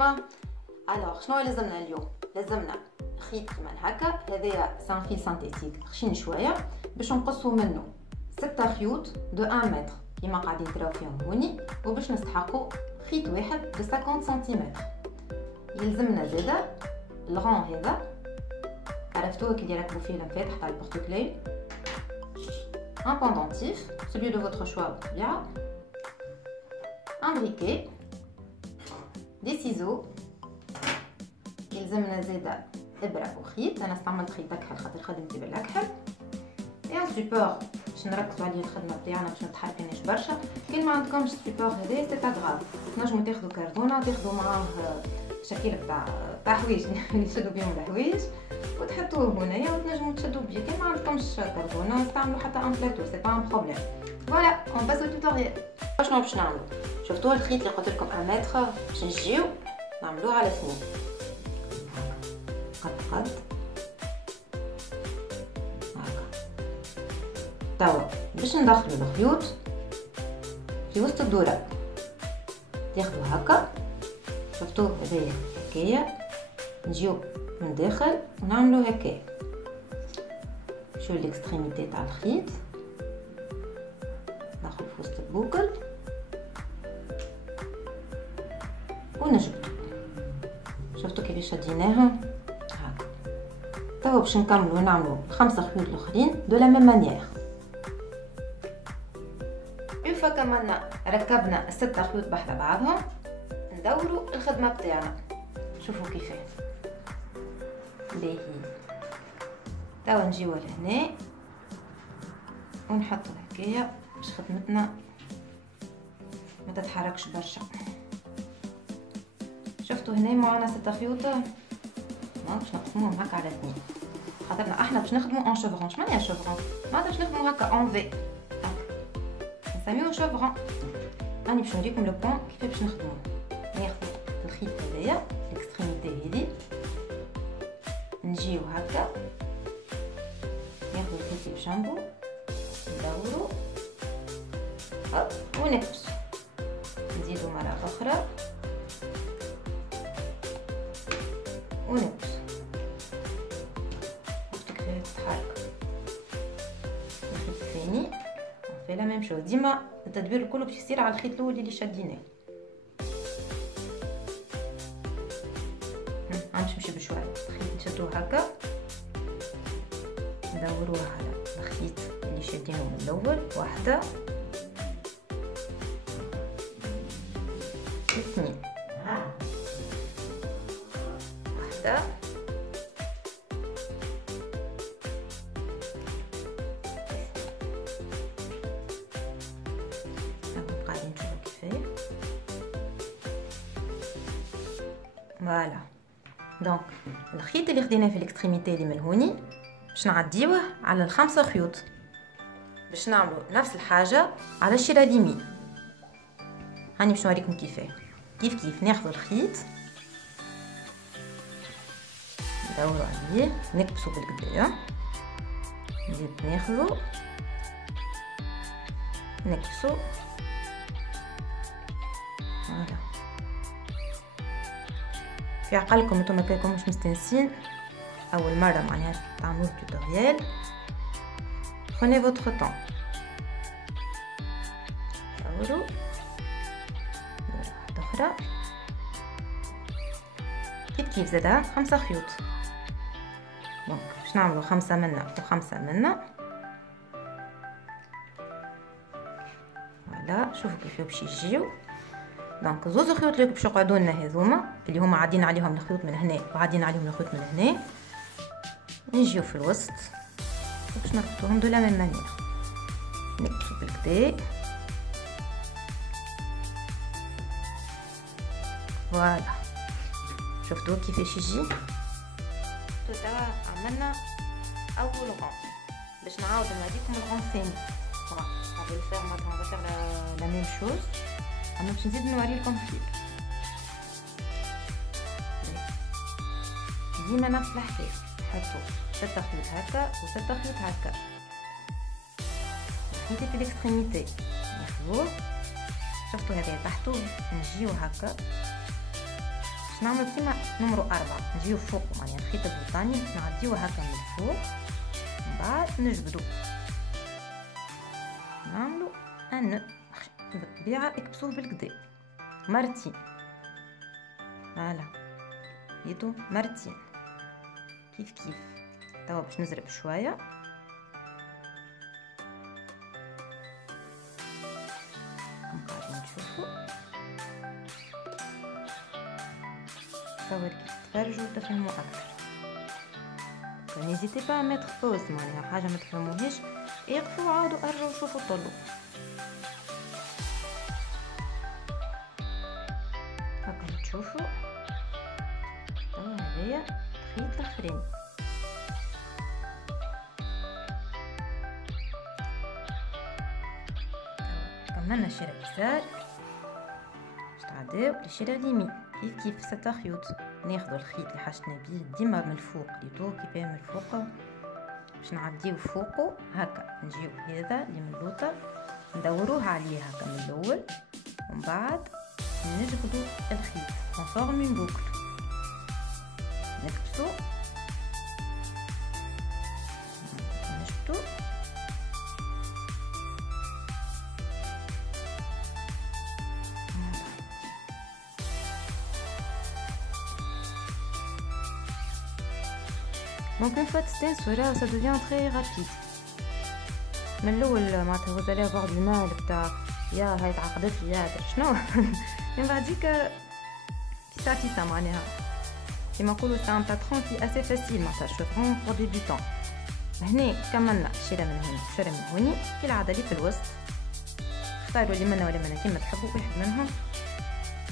السلامة. الوغ شنو لازمنا اليوم؟ لازمنا خيط كيما هكا، هذايا سان في سانتيتيك خشين شويه باش نقصوا منه 6 خيوط دو 1 متر كيما قاعدين تراو فيهم هوني، وباش نستحقوا خيط واحد ب 50 سنتيمتر. يلزمنا زاده الغون هذا، عرفتوه كي يركبوا فيه المفاتح تاع البورتوكلي، un pendentif, celui de votre choix بالطبيعة، un briquet، des ciseaux، يلزمنا زاده ابره وخيط، انا استعملت خيط اكحل خاطر خدمتي بالاكحل، et un support باش نركزوا عليه الخدمه بتاعنا باش نتحركناش برشا. كان ما عندكمش السيبور هذا سي با غراف، تنجموا تاخذوا كرتونه تاخذوا معاه شكل تاع حوايج اللي تشدوا بهم الحوايج وتحطوه هنايا وتنجموا تشدوا بيه. كان ما عندكمش كرتونه استعملوا حتى ان بلاطو، سي با ان بروبليم. فوالا اون باس او توتوريال. شنو باش نعملوا؟ شفتوا الخيط اللي قلت لكم 1 متر، باش نجيو نعملوه على 2 قد هكا. توا باش ندخلوا الخيوط في وسط الدورة تاخدوا هكا، شفتوه هذايا هكايا، نجيو من داخل ونعملوا هكايا، شو الاكستريميتي تاع الخيط ندخل في وسط البوكل ونجبدو. شفتوا كيفاش شديناها هكا. توا باش نكملوا ونعملوا 5 خيوط الاخرين دو لا ميم مانيير. اون فوا كملنا ركبنا ال6 خيوط بحذا بعضهم، ندوروا الخدمه بتاعنا. شوفوا كيفاه باهي. توا نجيو لهنا ونحطوا هكايا باش خدمتنا ما تتحركش برشا. شفتوا هنا معنا 6 خيوط، ما باش نقسموهم هكا على 2 خاطرنا احنا باش نخدموا اون شوفرون. اش معناها شوفرون؟ معناتها باش نخدموا هكا اون في، نسميوه شوفرون. راني باش نوريكم لو بوين كيفاش باش نخدموه. ناخذ الخيط هذايا الاكستريميتي هذي، نجيو هكا ناخذ الخيط بشامبو ندورو هوب ونكبسو، نزيدو مرة أخرى ونكبسو. شفتوا كيفاش تتحرك الخيط الثاني. في لا ميم شوز، ديما التدبير الكل باش يصير على الخيط الاول اللي شديناه. باش نمشي بشويه الخيط نشدوه هكا ندوروه على الخيط اللي شادينه من الاول، 1 2 1 قاعدين نشوفوا كيفاه. فوالا دونك الخيط اللي خديناه في الاكستريميتي اللي من هوني باش نعديوه على ال5 خيوط باش نعملوا نفس الحاجه على الشيره اليمين. هاني باش نوريكم كيفاه. كيف ناخذ الخيط ندوروا عليه نكبسوا بالقدا، نزيد ناخذو نكبسوا. فوالا في عقلكم انتم ما كانكمش مستانسين اول مره معناها تعملوا توتوريال، prenez votre temps. دوروا واحده اخرى كيف زادها 5 خيوط. دونك باش نعملوا 5 منا و5 منا. فوالا شوفوا كيف باش يجيو. دونك زوز خيوط اللي باش يقعدوا لنا هذوما اللي هما عادين عليهم الخيوط من هنا وعادين عليهم الخيوط من هنا، نجيو في الوسط باش نربطوهم دو لا ميم مانيير، نكبسو بالكدا. فوالا شفتوا كيفاش يجي. توا عملنا اول غون، باش نعاود نوريكم الغون الثاني. on va le faire maintenant, on va faire la même chose. انا باش نزيد نوريكم الخيط ديما نفس الحكايه، حطوا 6 خيوط هكا و6 خيوط هكا. الخيط في الاكستريميتي ناخذوه، شفتوا هذا تحته، نجيو هكا باش نعمل كيما نمرو 4 نجيو فوق معناها الخيط الوطاني نعديوه هكا من الفوق من بعد نجبدو نعملو ان بالطبيعه اكبسوه بالكدا مرتين فوالا يدو مرتين كيف توا باش نزرب شويه قاعدين نشوفوا توا تفرجوا تفهموا اكثر نيزيتي با ميتر بوز معناها حاجه ما تفهموهاش اقفوا وعاودوا ارجعوا شوفوا طلوا هاكا تشوفوا توا هذايا الخيط الاخراني كملنا الشارع اليسار باش تعداو للشارع اليمين كيف 6 خيوط ناخذوا الخيط اللي حاجتنا بيه ديما من الفوق ليتو كيفاه من الفوق باش نعديو فوقه هكا نجيو هذا اللي من اللوطه ندوروه عليه هكا من الاول ومن بعد نجبدو الخيط نفورمي بوكل نكبسو نجبدو Donc une fois testé cela ça devient très rapide من الاول معناتها vous allez avoir du mal بتاع يا هاي تعقدت لي يا شنو من بعديك في ساعه معناها كيما نقولوا سي ان باترون كي اسي فاسيل معناتها شوفون بور ديبيوتون هنا كملنا شيله من هنا شيله من هوني في العاده اللي في الوسط اختاروا اللي منا ولا منا كيما تحبوا واحد منهم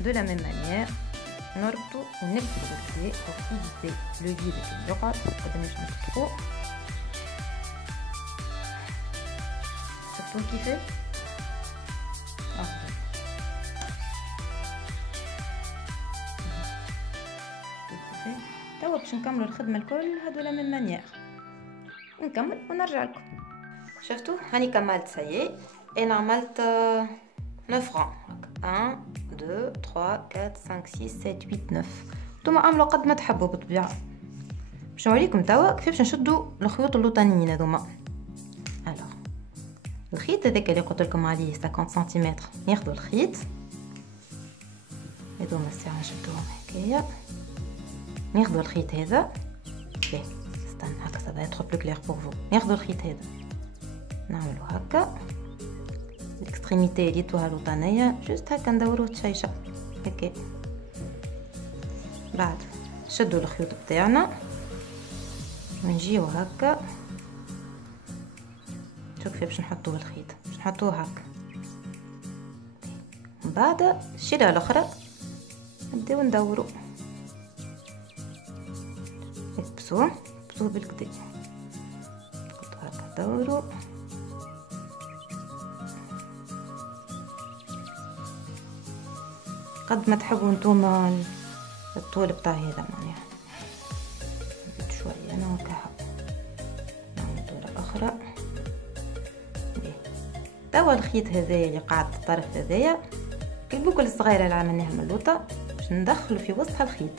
دو لا ميم مانيير نربطو ونقفلو بالكدا pour éviter le vide اللي يقعد مقدمناش نفتحو شفتو كيفاه توا باش نكملو الخدمه الكل هادو لا ميم مانيير نكمل ونرجع لكم شفتو هاني كملت سايي انا عملت 9 ران 1 2 3 4 5 6 7 8 9 نتوما اعملوا قد ما تحبوا بالطبيعه باش نوريكم توا كيف باش نشدوا الخيوط اللوطانيين هذوما الوغ الخيط هذاك اللي قلت لكم عليه 50 سنتيمتر ناخذوا الخيط هذوما الساعه نشدوهم هكايا ناخذوا الخيط هذا باهي استنى هكا سا با اتر بلو كلير بور فو ناخذوا الخيط هذا نعملوا هكا الاكستريميتي اللي توها الوطانيه جوست هكا ندوروه تشيشه هكا بعد نشدوا الخيوط بتاعنا ونجيو هكا شوف كيف باش نحطوه الخيط باش نحطوه هكا من بعد الشيله الاخرى نبداو ندورو نقصوه بالكدا هكا ندورو قد ما تحبوا نتوما الطول بتاع هذا معناها نزيد شويه انا وكها نعمل طولة اخرى توا الخيط هذايا اللي قاعد في الطرف هذايا البوكل الصغيره اللي عملناها من اللوطه باش ندخلو في وسطها الخيط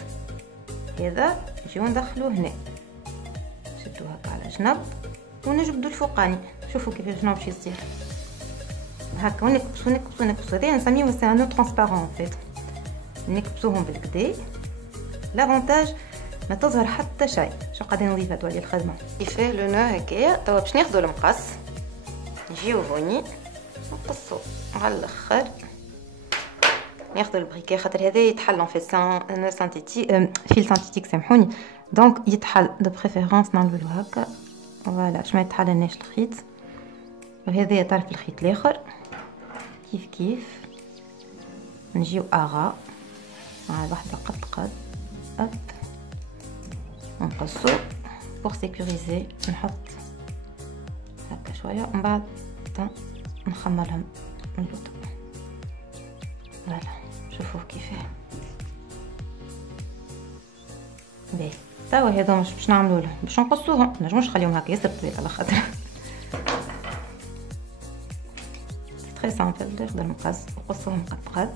هذا نجيو ندخلوه هنا نشدو هكا على جنب ونجبدو الفوقاني شوفوا كيفاش شنو باش يصير هكا ونكبسو هذايا نسميوه سي انو ترونسبارون فيت نكبسوهم بالكدا لافونتاج ما تظهر حتى شيء شو قاعدين نضيفها تولي الخدمه كيفاه لو نو هكايا توا باش ناخذوا المقص نجيو هوني نقصو على الاخر ناخذوا البريكي خاطر هذا يتحل في سانتيتيك فيل سانتيتيك سامحوني دونك يتحل دو بريفيرونس نعملو هكا فوالا باش ما يتحلناش الخيط وهذا طرف الخيط الاخر كيف نجيو اغا مع واحده قد اب ونقصو بور سيكوريزي نحط هكا شويه ومن بعد نخمرهم من اللوطه فوالا شوفوا كيفاه باهي توا هذوما باش نعملو لهم باش نقصوهم منجموش نخليهم هكا ياسر طويل على خاطر تري سامبل ناخذ المقص نقصوهم قد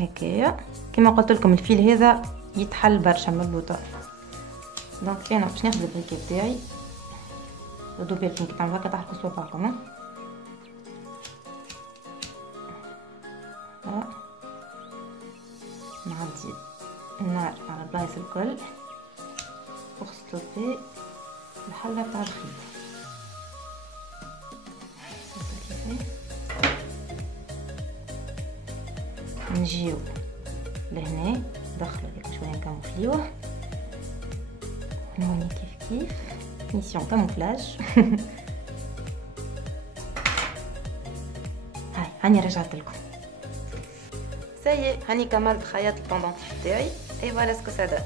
هكايا. كما قلت لكم الفيل هذا يتحل برشا من اللوطه. دونك انا باش ناخذ البريكي تاعي. ردوا بالكم كي تعملوا هكا تحرقوا صوابعكم. نعدي النار على البلايص الكل وخصوصا الحله تاع الخيط. نجيو لهنا دخلوا هيك شويه نكاموفليوه هوني كيف ميسيون كاموفلاج. هاي هاني رجعت لكم. سايي هاني كملت خياط البوندونتيف تاعي. اي فوالا سكو سا دون.